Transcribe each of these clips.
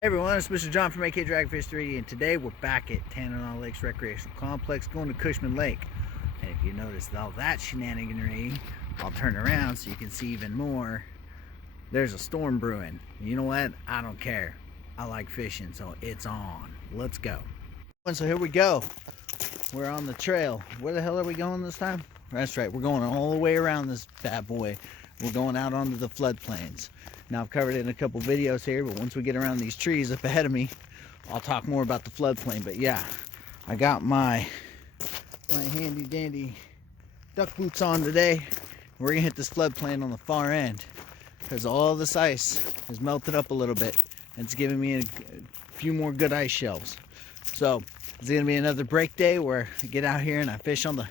Hey everyone, it's Mr. John from AK Dragonfish 3D, and today we're back at Tanana Lakes Rec Complex going to Cushman Lake. And if you notice all that shenaniganry, I'll turn around so you can see even more. There's a storm brewing. You know what? I don't care. I like fishing, so it's on. Let's go. So here we go. We're on the trail. Where the hell are we going this time? That's right, we're going all the way around this bad boy. We're going out onto the floodplains. Now I've covered it in a couple videos here, but once we get around these trees up ahead of me, I'll talk more about the floodplain. But yeah, I got my handy dandy duck boots on today. We're gonna hit this floodplain on the far end because all this ice has melted up a little bit and it's giving me a few more good ice shelves. So is it gonna be another break day where I get out here and I fish on the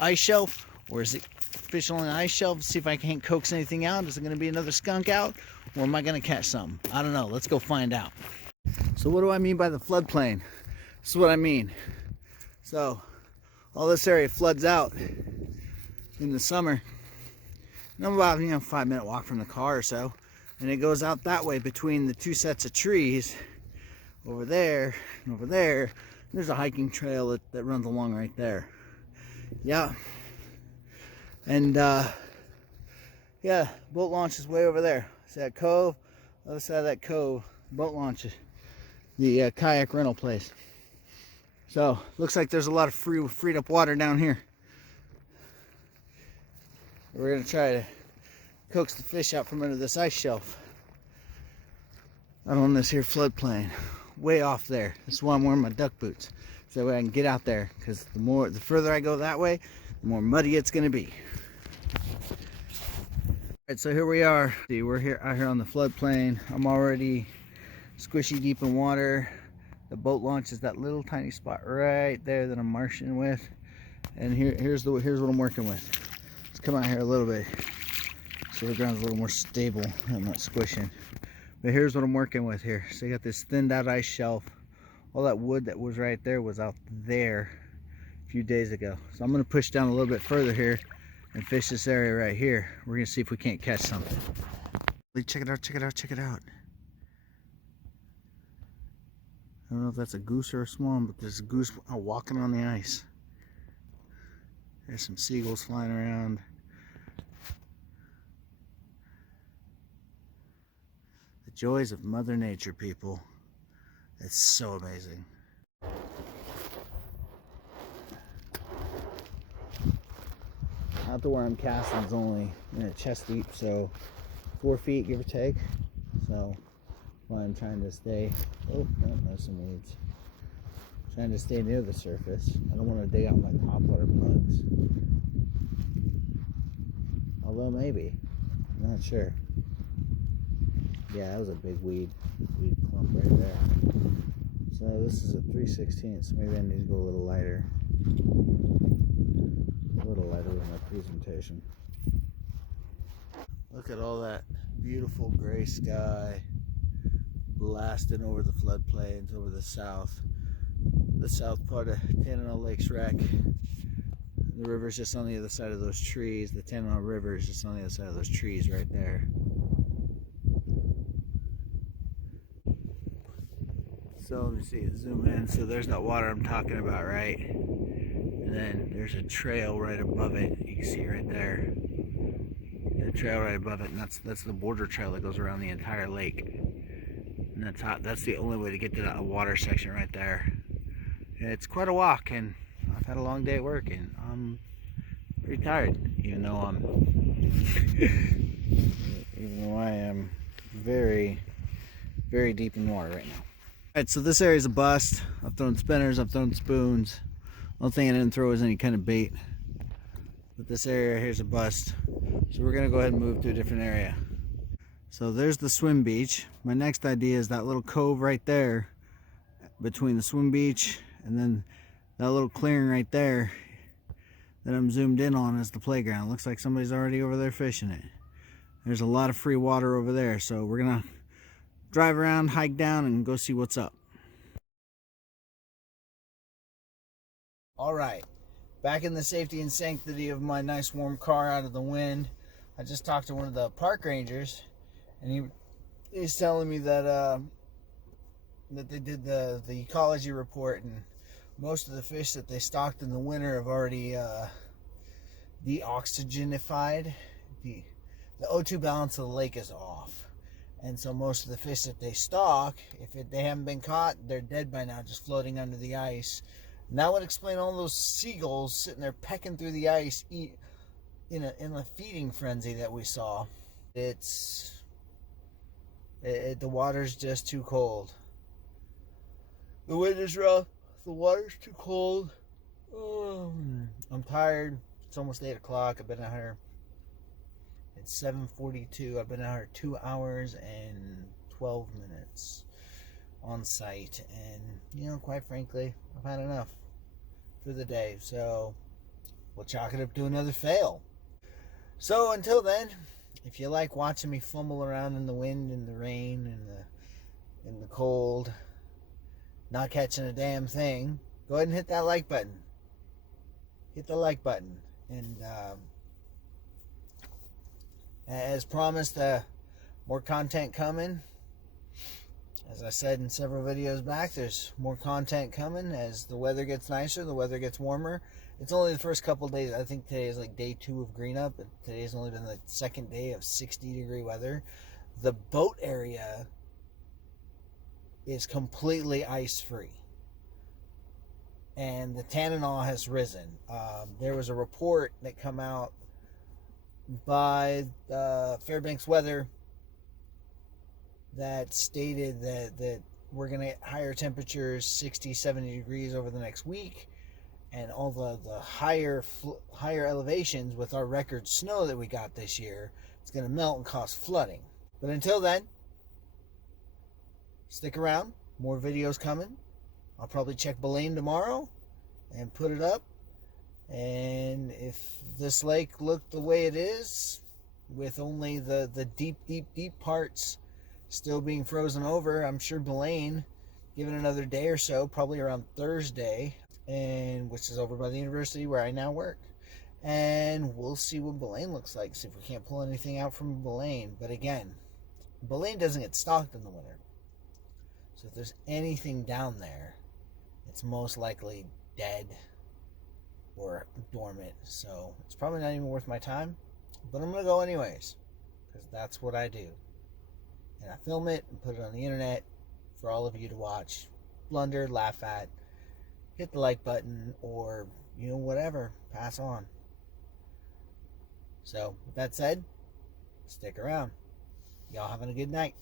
ice shelf, or is it fish on the ice shelf, see if I can't coax anything out? Is it going to be another skunk out, or am I going to catch something? I don't know. Let's go find out. So what do I mean by the floodplain? This is what I mean. So all this area floods out in the summer, and I'm about 5-minute walk from the car or so, and it goes out that way between the two sets of trees over there and over there. There's a hiking trail that runs along right there. Yeah. And yeah, boat launch is way over there. See that cove? Other side of that cove, boat launch is the kayak rental place. So looks like there's a lot of freed up water down here. We're gonna try to coax the fish out from under this ice shelf out on this here floodplain, way off there. That's why I'm wearing my duck boots, so that way I can get out there. Because the further I go that way, the more muddy it's gonna be. Alright, so here we are. See, we're here out here on the floodplain. I'm already squishy deep in water. The boat launch is that little tiny spot right there that I'm marshing with. And here's what I'm working with. Let's come out here a little bit so the ground's a little more stable. I'm not squishing. But here's what I'm working with here. So you got this thinned out ice shelf. All that wood that was right there was out there a few days ago. So I'm going to push down a little bit further here and fish this area right here. We're gonna see if we can't catch something. Check it out, check it out, check it out. I don't know if that's a goose or a swan, but there's a goose walking on the ice. There's some seagulls flying around. The joys of Mother Nature, people. It's so amazing. Out to where I'm casting is only chest deep, so 4 feet give or take. So while I'm trying to stay, oh no, there's some weeds. Trying to stay near the surface. I don't want to dig out my topwater plugs. Although maybe, I'm not sure. Yeah, that was a big weed clump right there. So this is a 3/16, so maybe I need to go a little lighter. A little lighter with my presentation. Look at all that beautiful gray sky blasting over the floodplains, over the south part of Tanana Lakes Rec. The river's just on the other side of those trees. The Tanana River is just on the other side of those trees right there. So let me see, zoom in. So there's that water I'm talking about, right? And then there's a trail right above it. You can see right there. The trail right above it, and that's the border trail that goes around the entire lake. And that's the only way to get to that water section right there. And it's quite a walk, and I've had a long day at work, and I'm pretty tired, even though I am very, very deep in water right now. Alright, so this area is a bust. I've thrown spinners, I've thrown spoons. The only thing I didn't throw was any kind of bait. But this area here's a bust. So we're gonna go ahead and move to a different area. So there's the swim beach. My next idea is that little cove right there between the swim beach and then that little clearing right there that I'm zoomed in on is the playground. Looks like somebody's already over there fishing it. There's a lot of free water over there, so we're gonna drive around, hike down, and go see what's up. All right, back in the safety and sanctity of my nice warm car out of the wind. I just talked to one of the park rangers, and he's telling me that that they did the ecology report, and most of the fish that they stocked in the winter have already deoxygenified. The O2 balance of the lake is off, and so most of the fish that they stock, they haven't been caught, they're dead by now, just floating under the ice. And that would explain all those seagulls sitting there pecking through the ice, in a feeding frenzy that we saw. The water's just too cold. The wind is rough. The water's too cold. I'm tired. It's almost 8 o'clock. I've been out here. It's 7:42. I've been out here 2 hours and 12 minutes on site. And, quite frankly, I've had enough for the day. So, we'll chalk it up to another fail. So, until then, if you like watching me fumble around in the wind and the rain and in the cold, not catching a damn thing, go ahead and hit that like button. Hit the like button. And as promised, more content coming. As I said in several videos back, there's more content coming as the weather gets nicer, the weather gets warmer. It's only the first couple of days. I think today is like day 2 of green up. But today's only been the second day of 60-degree weather. The boat area is completely ice-free. And the Tanana has risen. There was a report that came out by Fairbanks weather that stated that we're going to get higher temperatures, 60, 70 degrees over the next week. And all the higher elevations with our record snow that we got this year, it's going to melt and cause flooding. But until then, stick around. More videos coming. I'll probably check Belaine tomorrow and put it up. And if this lake looked the way it is, with only the deep, deep, deep parts still being frozen over, I'm sure Belaine, given another day or so, probably around Thursday, and which is over by the university where I now work. And we'll see what Belaine looks like, see if we can't pull anything out from Belaine. But again, Belaine doesn't get stocked in the winter. So if there's anything down there, it's most likely dead or dormant. So it's probably not even worth my time. But I'm going to go anyways, because that's what I do. And I film it and put it on the internet for all of you to watch, blunder, laugh at, hit the like button, or, whatever, pass on. So, with that said, stick around. Y'all having a good night.